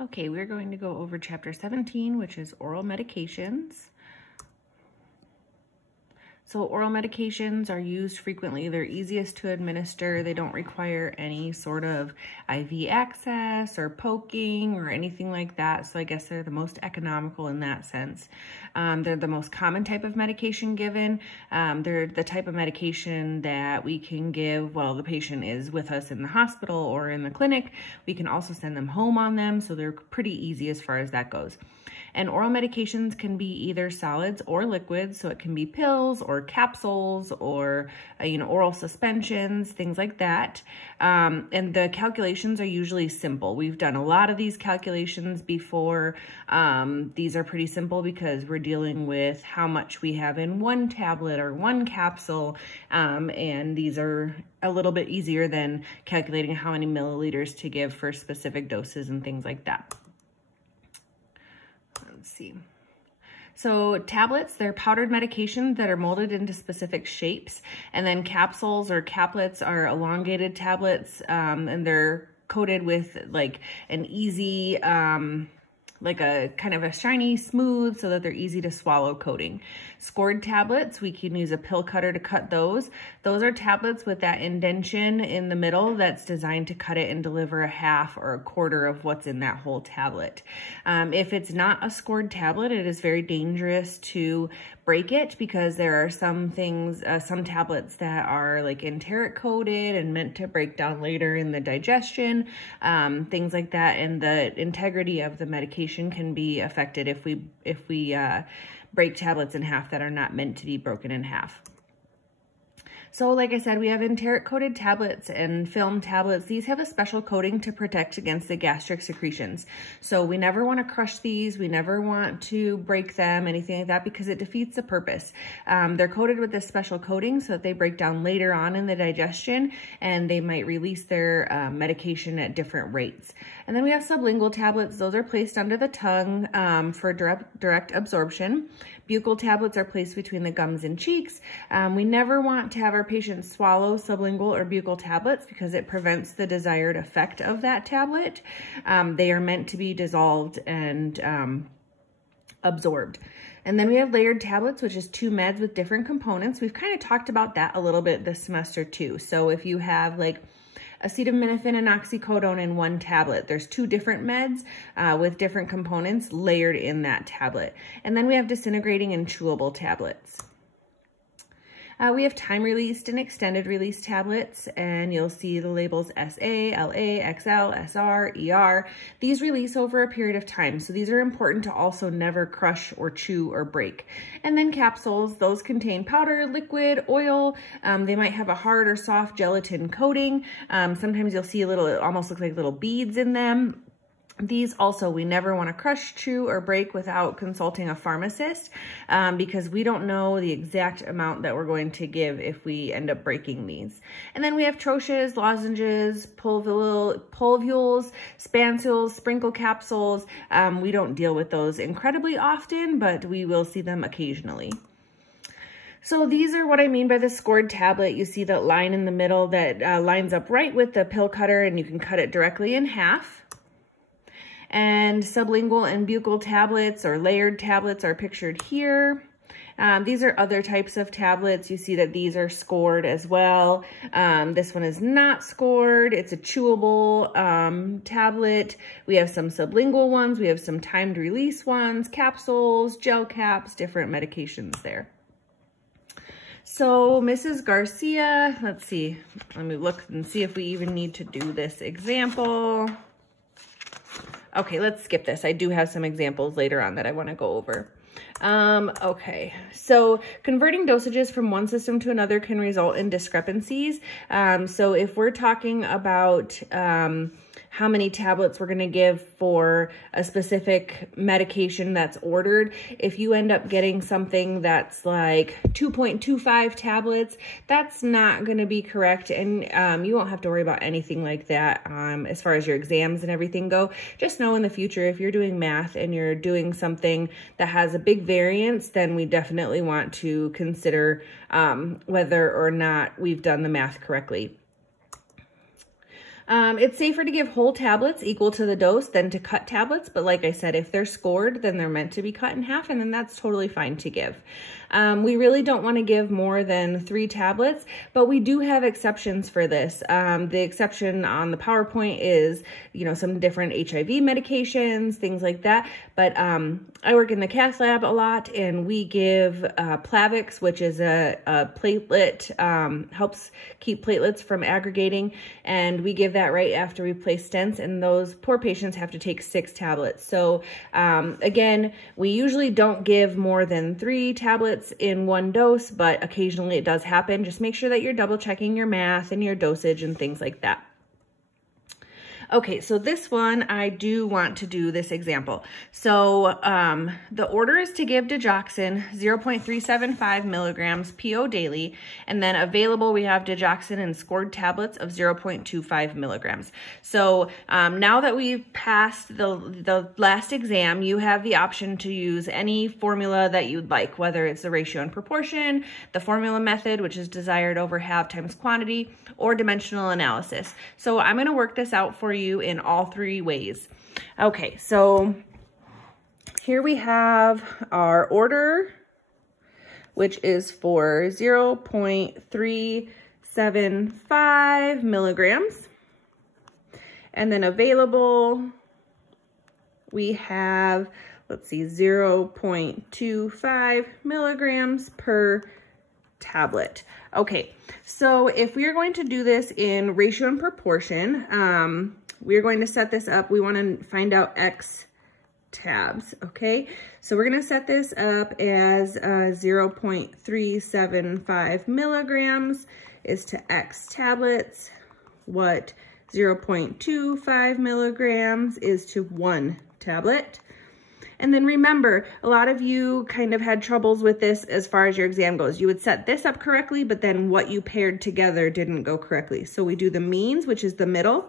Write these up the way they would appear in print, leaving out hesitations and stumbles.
Okay, we're going to go over chapter 17, which is oral medications. So oral medications are used frequently. They're easiest to administer. They don't require any sort of IV access or poking or anything like that. So I guess they're the most economical in that sense. They're the most common type of medication given. They're the type of medication that we can give while the patient is with us in the hospital or in the clinic. We can also send them home on them. So they're pretty easy as far as that goes. And oral medications can be either solids or liquids, so it can be pills or capsules or oral suspensions, things like that. And the calculations are usually simple. We've done a lot of these calculations before. These are pretty simple because we're dealing with how much we have in one tablet or one capsule, and these are a little bit easier than calculating how many milliliters to give for specific doses and things like that. Let's see. So tablets, they're powdered medications that are molded into specific shapes. And then capsules or caplets are elongated tablets, and they're coated with like an easy, like a kind of a shiny, smooth, so that they're easy to swallow coating. Scored tablets, we can use a pill cutter to cut those. Those are tablets with that indentation in the middle that's designed to cut it and deliver a half or a quarter of what's in that whole tablet. If it's not a scored tablet, it is very dangerous to break it because there are some things, some tablets that are like enteric coated and meant to break down later in the digestion, things like that, and the integrity of the medication can be affected if we break tablets in half that are not meant to be broken in half. So like I said, we have enteric coated tablets and film tablets. These have a special coating to protect against the gastric secretions. So we never want to crush these. We never want to break them, anything like that, because it defeats the purpose. They're coated with this special coating so that they break down later on in the digestion, and they might release their medication at different rates. And then we have sublingual tablets. Those are placed under the tongue for direct absorption. Buccal tablets are placed between the gums and cheeks. We never want to have our patients swallow sublingual or buccal tablets because it prevents the desired effect of that tablet. They are meant to be dissolved and absorbed. And then we have layered tablets, which is 2 meds with different components. We've kind of talked about that a little bit this semester too. So if you have like acetaminophen and oxycodone in one tablet, there's 2 different meds with different components layered in that tablet. And then we have disintegrating and chewable tablets. We have time-released and extended-release tablets, and you'll see the labels SA, LA, XL, SR, ER. These release over a period of time, so these are important to also never crush or chew or break. And then capsules, those contain powder, liquid, oil. They might have a hard or soft gelatin coating. Sometimes you'll see it almost look like little beads in them. These also, we never want to crush, chew, or break without consulting a pharmacist because we don't know the exact amount that we're going to give if we end up breaking these. And then we have troches, lozenges, pulvules, spansules, sprinkle capsules. We don't deal with those incredibly often, but we will see them occasionally. So these are what I mean by the scored tablet. You see that line in the middle that lines up right with the pill cutter, and you can cut it directly in half. And sublingual and buccal tablets or layered tablets are pictured here. These are other types of tablets. You see that these are scored as well. This one is not scored. It's a chewable tablet. We have some sublingual ones. We have some timed release ones, capsules, gel caps, different medications there. So Mrs. Garcia, let's see. Let me look and see if we even need to do this example. Okay, let's skip this. I do have some examples later on that I want to go over. Okay, so converting dosages from one system to another can result in discrepancies. So if we're talking about how many tablets we're going to give for a specific medication that's ordered, if you end up getting something that's like 2.25 tablets, that's not going to be correct, and you won't have to worry about anything like that as far as your exams and everything go. Just know in the future, if you're doing math and you're doing something that has a big variance, then we definitely want to consider whether or not we've done the math correctly. It's safer to give whole tablets equal to the dose than to cut tablets, but like I said, if they're scored, then they're meant to be cut in half, and then that's totally fine to give. We really don't want to give more than 3 tablets, but we do have exceptions for this. The exception on the PowerPoint is, you know, some different HIV medications, things like that. But I work in the cath lab a lot, and we give Plavix, which is a platelet, helps keep platelets from aggregating, and we give that right after we place stents, and those poor patients have to take 6 tablets. So again, we usually don't give more than 3 tablets in one dose, but occasionally it does happen. Just make sure that you're double checking your math and your dosage and things like that. Okay, so this one, I do want to do this example. So the order is to give digoxin 0.375 milligrams PO daily, and then available we have digoxin in scored tablets of 0.25 milligrams. So now that we've passed the last exam, you have the option to use any formula that you'd like, whether it's the ratio and proportion, the formula method, which is desired over half times quantity, or dimensional analysis. So I'm gonna work this out for you in all 3 ways. Okay, so here we have our order, which is for 0.375 milligrams. And then available, we have, let's see, 0.25 milligrams per tablet. Okay, so if we are going to do this in ratio and proportion, we are going to set this up. We want to find out X tabs, okay? So we're going to set this up as 0.375 milligrams is to X tablets, what 0.25 milligrams is to 1 tablet. And then remember, a lot of you kind of had troubles with this as far as your exam goes. You would set this up correctly, but then what you paired together didn't go correctly. So we do the means, which is the middle,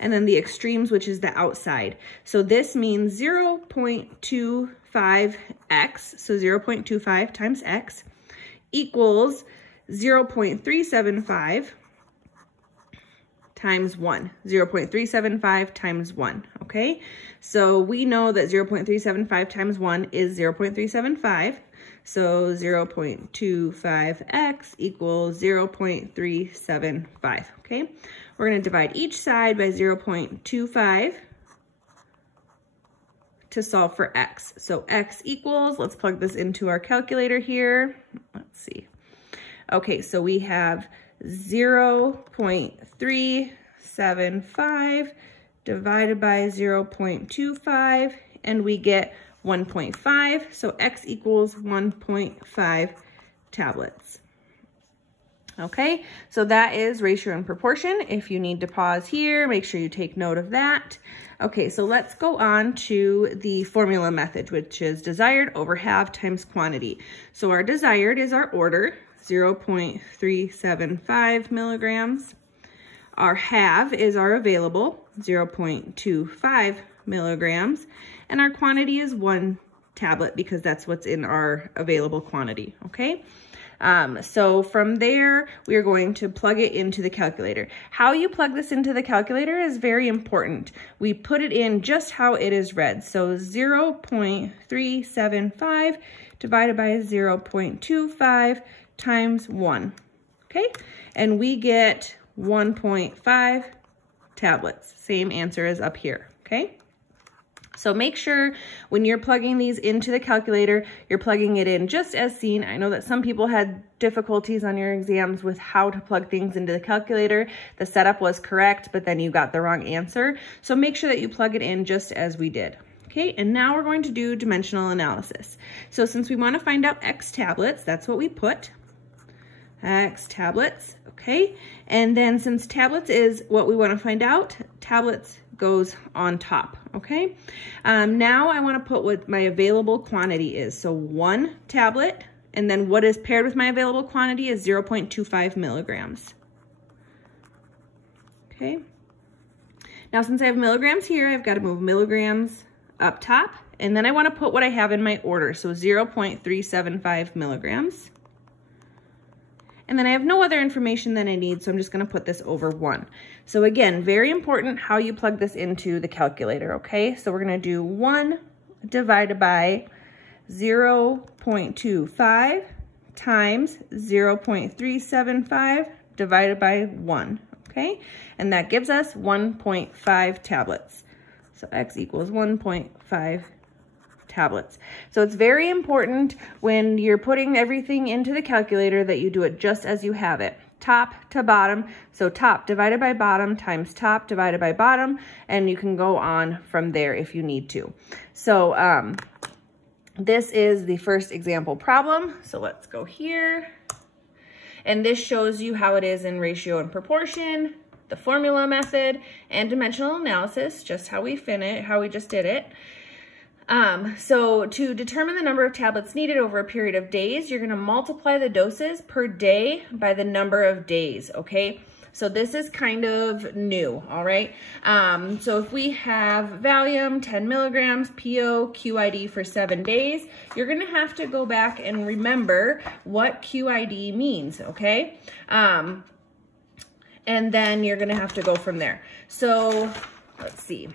and then the extremes, which is the outside. So this means 0.25x, so 0.25 times x, equals 0.375 times 1, 0.375 times 1, okay? So we know that 0.375 times 1 is 0.375, so 0.25x equals 0.375, okay? We're gonna divide each side by 0.25 to solve for x. So x equals, let's plug this into our calculator here. Let's see. Okay, so we have 0.375 divided by 0.25, and we get 1.5. So x equals 1.5 tablets. Okay, so that is ratio and proportion. If you need to pause here, make sure you take note of that. Okay, so let's go on to the formula method, which is desired over half times quantity. So our desired is our order, 0.375 milligrams. Our have is our available, 0.25 milligrams. And our quantity is 1 tablet because that's what's in our available quantity, okay? So from there, we are going to plug it into the calculator. How you plug this into the calculator is very important. We put it in just how it is read. So 0.375 divided by 0.25 times 1, okay? And we get 1.5 tablets. Same answer as up here, okay? So make sure when you're plugging these into the calculator, you're plugging it in just as seen. I know that some people had difficulties on your exams with how to plug things into the calculator. The setup was correct, but then you got the wrong answer. So make sure that you plug it in just as we did. Okay, and now we're going to do dimensional analysis. So since we want to find out X tablets, that's what we put. X tablets, okay? And then since tablets is what we want to find out, tablets goes on top, okay? Now I want to put what my available quantity is. So 1 tablet, and then what is paired with my available quantity is 0.25 milligrams. Okay. Now since I have milligrams here, I've got to move milligrams up top, and then I want to put what I have in my order. So 0.375 milligrams. And then I have no other information that I need, so I'm just gonna put this over 1. So again, very important how you plug this into the calculator, okay? So we're gonna do 1 divided by 0.25 times 0.375 divided by 1, okay? And that gives us 1.5 tablets. So X equals 1.5 tablets. So it's very important when you're putting everything into the calculator that you do it just as you have it, top to bottom. So top divided by bottom times top divided by bottom, and you can go on from there if you need to. So this is the first example problem. So let's go here. And this shows you how it is in ratio and proportion, the formula method, and dimensional analysis, just how we just did it. So to determine the number of tablets needed over a period of days, you're going to multiply the doses per day by the number of days, okay? So this is kind of new, all right? So if we have Valium, 10 milligrams, PO, QID for 7 days, you're going to have to go back and remember what QID means, okay? And then you're going to have to go from there. So let's see.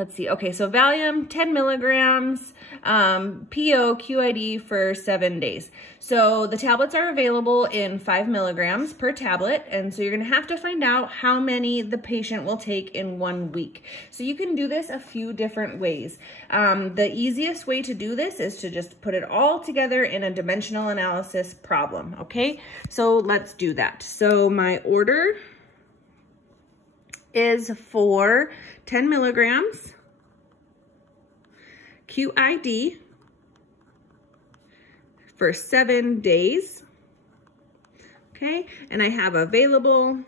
Okay, so Valium, 10 milligrams, PO, QID for 7 days. So the tablets are available in 5 milligrams per tablet, and so you're gonna have to find out how many the patient will take in 1 week. So you can do this a few different ways. The easiest way to do this is to just put it all together in a dimensional analysis problem, okay? So let's do that. So my order is for 10 milligrams, QID for 7 days, okay? And I have available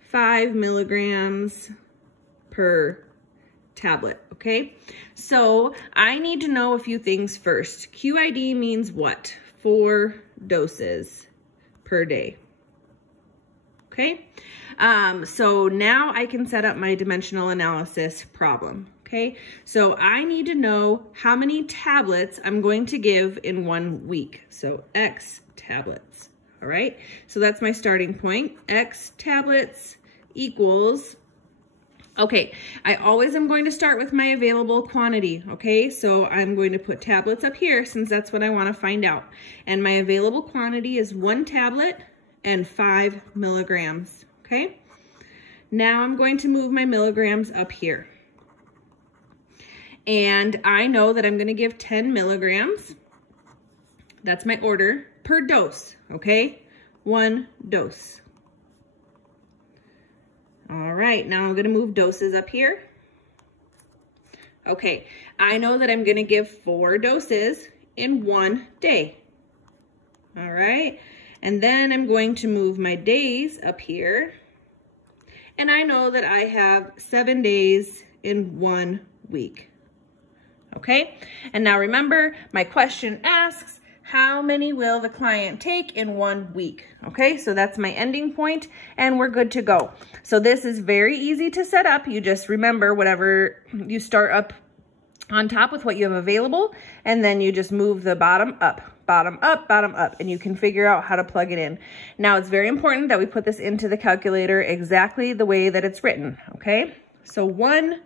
5 milligrams per tablet, okay? So I need to know a few things first. QID means what? 4 doses per day. Okay, so now I can set up my dimensional analysis problem, okay? So I need to know how many tablets I'm going to give in 1 week. So X tablets, all right? So that's my starting point. X tablets equals, okay, I always am going to start with my available quantity, okay? So I'm going to put tablets up here since that's what I want to find out. And my available quantity is 1 tablet and 5 milligrams, okay? Now I'm going to move my milligrams up here. And I know that I'm gonna give 10 milligrams. That's my order per dose, okay? 1 dose. All right, now I'm gonna move doses up here. Okay, I know that I'm gonna give 4 doses in 1 day. All right. And then I'm going to move my days up here. And I know that I have 7 days in 1 week. Okay? And now remember, my question asks, how many will the client take in 1 week? Okay, so that's my ending point, and we're good to go. So this is very easy to set up. You just remember whatever you start up on top with what you have available, and then you just move the bottom up, bottom up, bottom up, and you can figure out how to plug it in. Now, it's very important that we put this into the calculator exactly the way that it's written, okay? So 1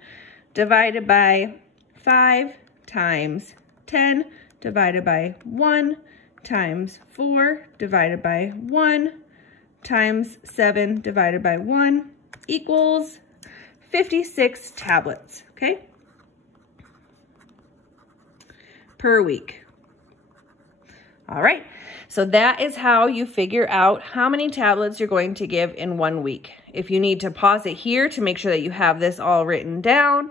divided by 5 times 10 divided by 1 times 4 divided by 1 times 7 divided by 1 equals 56 tablets, okay? Per week. All right, so that is how you figure out how many tablets you're going to give in 1 week. If you need to pause it here to make sure that you have this all written down,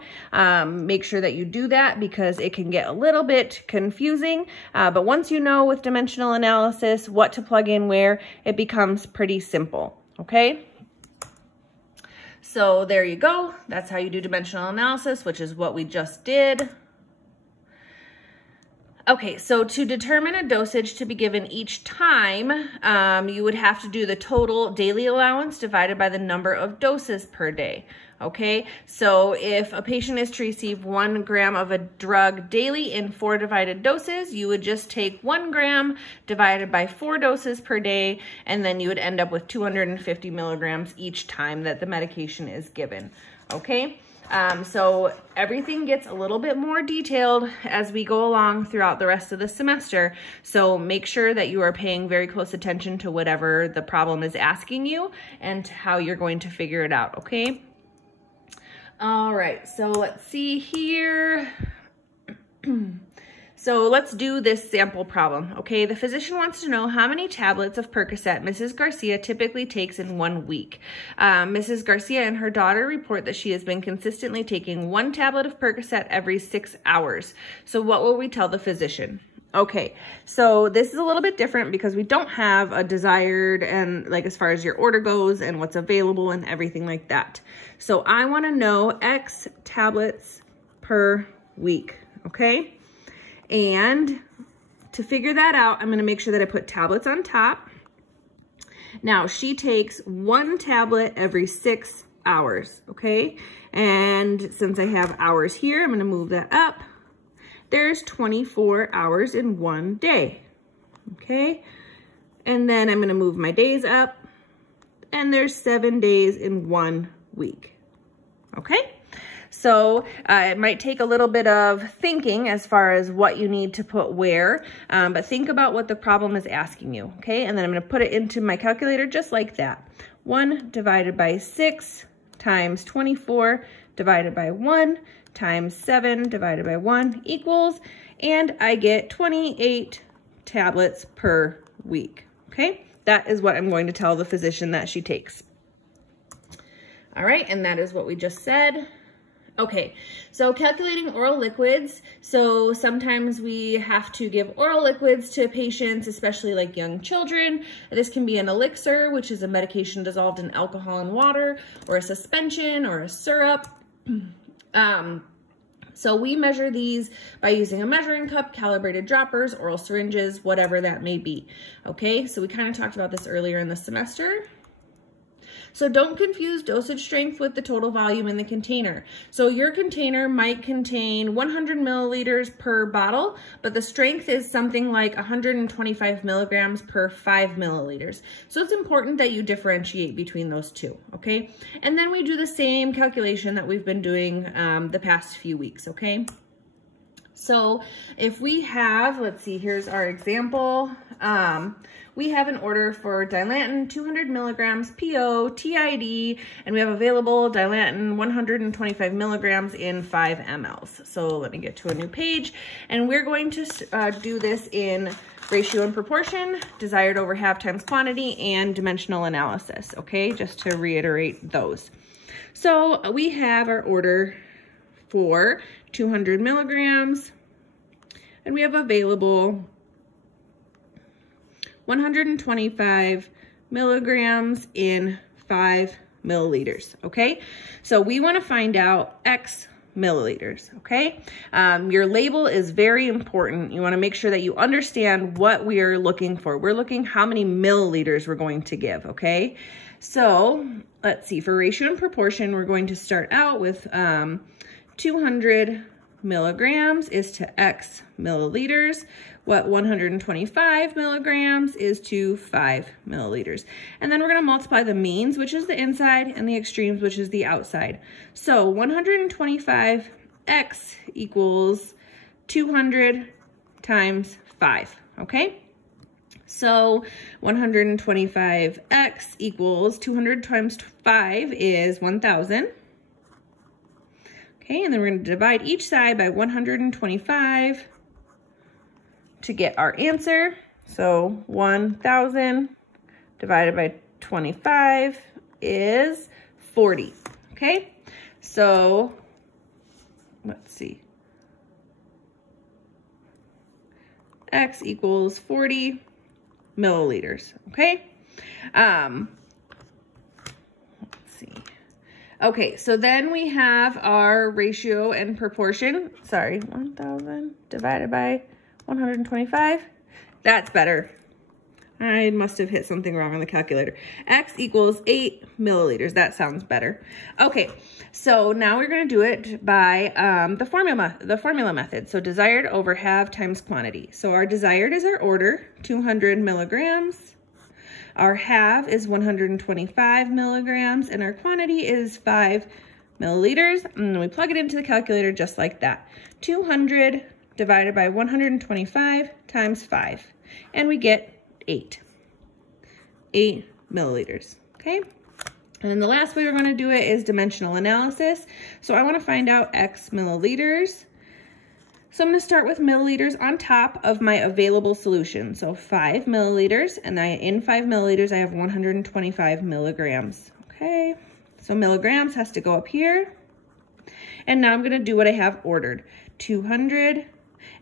make sure that you do that because it can get a little bit confusing. But once you know with dimensional analysis what to plug in where, it becomes pretty simple, okay? So there you go. That's how you do dimensional analysis, which is what we just did. Okay, so to determine a dosage to be given each time, you would have to do the total daily allowance divided by the number of doses per day. Okay, so if a patient is to receive 1 gram of a drug daily in 4 divided doses, you would just take 1 gram divided by 4 doses per day, and then you would end up with 250 milligrams each time that the medication is given. Okay. So everything gets a little bit more detailed as we go along throughout the rest of the semester. So make sure that you are paying very close attention to whatever the problem is asking you and how you're going to figure it out, okay? All right, so let's see here. So let's do this sample problem, okay? The physician wants to know how many tablets of Percocet Mrs. Garcia typically takes in 1 week. Mrs. Garcia and her daughter report that she has been consistently taking 1 tablet of Percocet every 6 hours. So what will we tell the physician? Okay, so this is a little bit different because we don't have a desired and like as far as your order goes and what's available and everything like that. So I want to know X tablets per week, okay? And to figure that out, I'm going to make sure that I put tablets on top. Now, she takes 1 tablet every 6 hours, okay? And since I have hours here, I'm going to move that up. There's 24 hours in 1 day, okay? And then I'm going to move my days up, and there's 7 days in 1 week, okay? So it might take a little bit of thinking as far as what you need to put where, but think about what the problem is asking you, okay? And then I'm going to put it into my calculator just like that. 1 divided by 6 times 24 divided by 1 times 7 divided by 1 equals, and I get 28 tablets per week, okay? That is what I'm going to tell the physician that she takes. All right, and that is what we just said. Okay, so calculating oral liquids. So sometimes we have to give oral liquids to patients, especially like young children. This can be an elixir, which is a medication dissolved in alcohol and water, or a suspension or a syrup. So we measure these by using a measuring cup, calibrated droppers, oral syringes, whatever that may be. Okay, so we kind of talked about this earlier in the semester. So don't confuse dosage strength with the total volume in the container. So your container might contain 100 milliliters per bottle, but the strength is something like 125 milligrams per 5 milliliters. So it's important that you differentiate between those two, okay? And then we do the same calculation that we've been doing the past few weeks, okay? So if we have, let's see, here's our example. We have an order for Dilantin 200 milligrams PO, TID, and we have available Dilantin 125 milligrams in 5 mLs. So let me get to a new page, and we're going to do this in ratio and proportion, desired over half times quantity, and dimensional analysis, okay? Just to reiterate those. So we have our order for 200 milligrams, and we have available 125 milligrams in 5 milliliters, okay? So we want to find out X milliliters, okay? Your label is very important. You want to make sure that you understand what we are looking for. We're looking how many milliliters we're going to give, okay? So let's see, for ratio and proportion, we're going to start out with 200 milligrams is to X milliliters, what 125 milligrams is to 5 milliliters. And then we're going to multiply the means, which is the inside, and the extremes, which is the outside. So 125X equals 200 times 5, okay? So 125X equals 200 times 5 is 1,000. Okay, and then we're going to divide each side by 125 to get our answer. So 1,000 divided by 25 is 40. Okay, so let's see. X equals 40 milliliters. Okay. Okay, so then we have our ratio and proportion. Sorry, 1,000 divided by 125. That's better. I must have hit something wrong on the calculator. X equals 8 milliliters. That sounds better. Okay, so now we're going to do it by the formula method. So desired over have times quantity. So our desired is our order, 200 milligrams. Our have is 125 milligrams, and our quantity is 5 milliliters. And then we plug it into the calculator just like that. 200 divided by 125 times 5, and we get 8 milliliters, okay? And then the last way we're going to do it is dimensional analysis. So I want to find out X milliliters. So I'm going to start with milliliters on top of my available solution. So 5 milliliters, and in 5 milliliters I have 125 milligrams, okay? So milligrams has to go up here. And now I'm going to do what I have ordered, 200.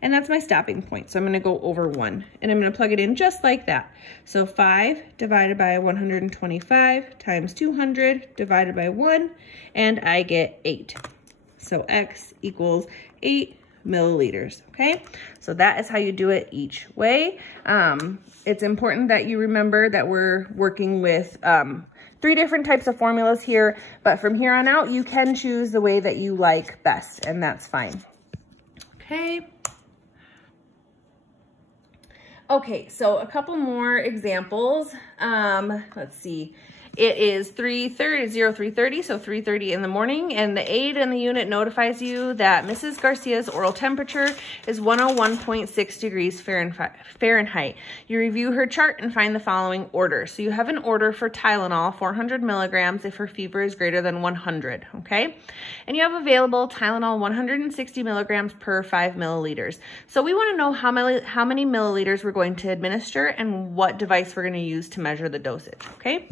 And that's my stopping point. So I'm going to go over 1, and I'm going to plug it in just like that. So 5 divided by 125 times 200 divided by 1, and I get 8. So X equals 8 milliliters, okay? So that is how you do it each way. It's important that you remember that we're working with 3 different types of formulas here, but from here on out, you can choose the way that you like best, and that's fine. Okay. Okay, so a couple more examples. Let's see. It is 0330, so 3:30 in the morning, and the aide in the unit notifies you that Mrs. Garcia's oral temperature is 101.6 degrees Fahrenheit. You review her chart and find the following order. So you have an order for Tylenol, 400 milligrams if her fever is greater than 100, okay? And you have available Tylenol 160 milligrams per 5 milliliters. So we want to know how many milliliters we're going to administer and what device we're going to use to measure the dosage, okay?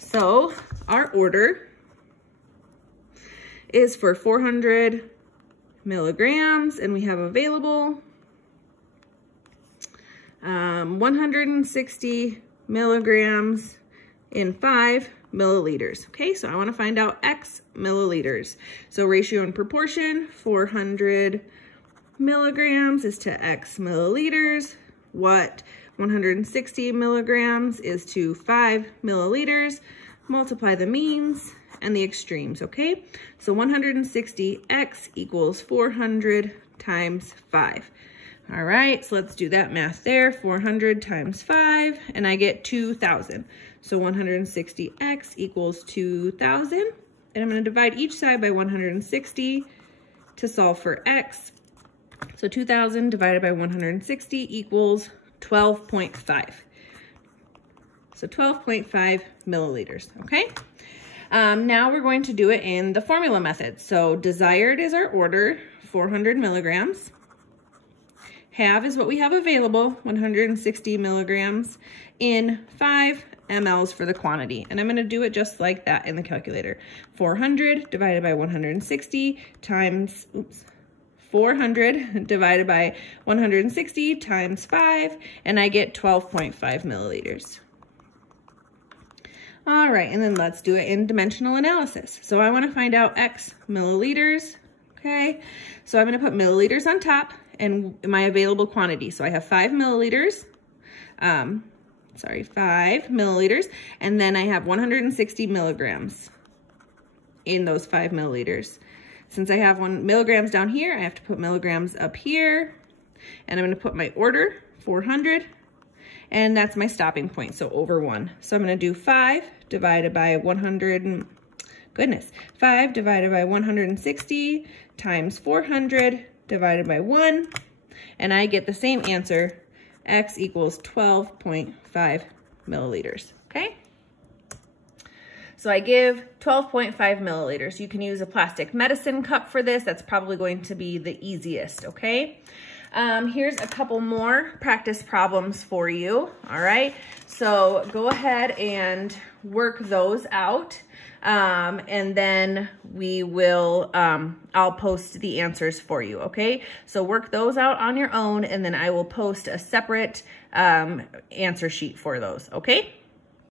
So our order is for 400 milligrams, and we have available 160 milligrams in 5 milliliters. Okay, so I want to find out X milliliters. So ratio and proportion, 400 milligrams is to X milliliters. What 160 milligrams is to 5 milliliters. Multiply the means and the extremes, okay? So 160x equals 400 times 5. All right, so let's do that math there. 400 times 5, and I get 2,000. So 160x equals 2,000. And I'm going to divide each side by 160 to solve for x. So 2,000 divided by 160 equals 12.5. So 12.5 milliliters, okay? Now we're going to do it in the formula method. So desired is our order, 400 milligrams. Have is what we have available, 160 milligrams in 5 mLs for the quantity. And I'm gonna do it just like that in the calculator. 400 divided by 160 times, 400 divided by 160 times 5, and I get 12.5 milliliters. All right, and then let's do it in dimensional analysis. So I want to find out X milliliters, okay? So I'm going to put milliliters on top and my available quantity. So I have 5 milliliters, 5 milliliters, and then I have 160 milligrams in those 5 milliliters. Since I have 1 milligrams down here, I have to put milligrams up here, and I'm going to put my order, 400, and that's my stopping point, so over 1. So I'm going to do 5 divided by 5 divided by 160 times 400 divided by 1, and I get the same answer, X equals 12.5 milliliters, okay? So I give 12.5 milliliters. You can use a plastic medicine cup for this. That's probably going to be the easiest, okay? Here's a couple more practice problems for you, all right? So go ahead and work those out, and then we will, I'll post the answers for you, okay? So work those out on your own, and then I will post a separate answer sheet for those, okay?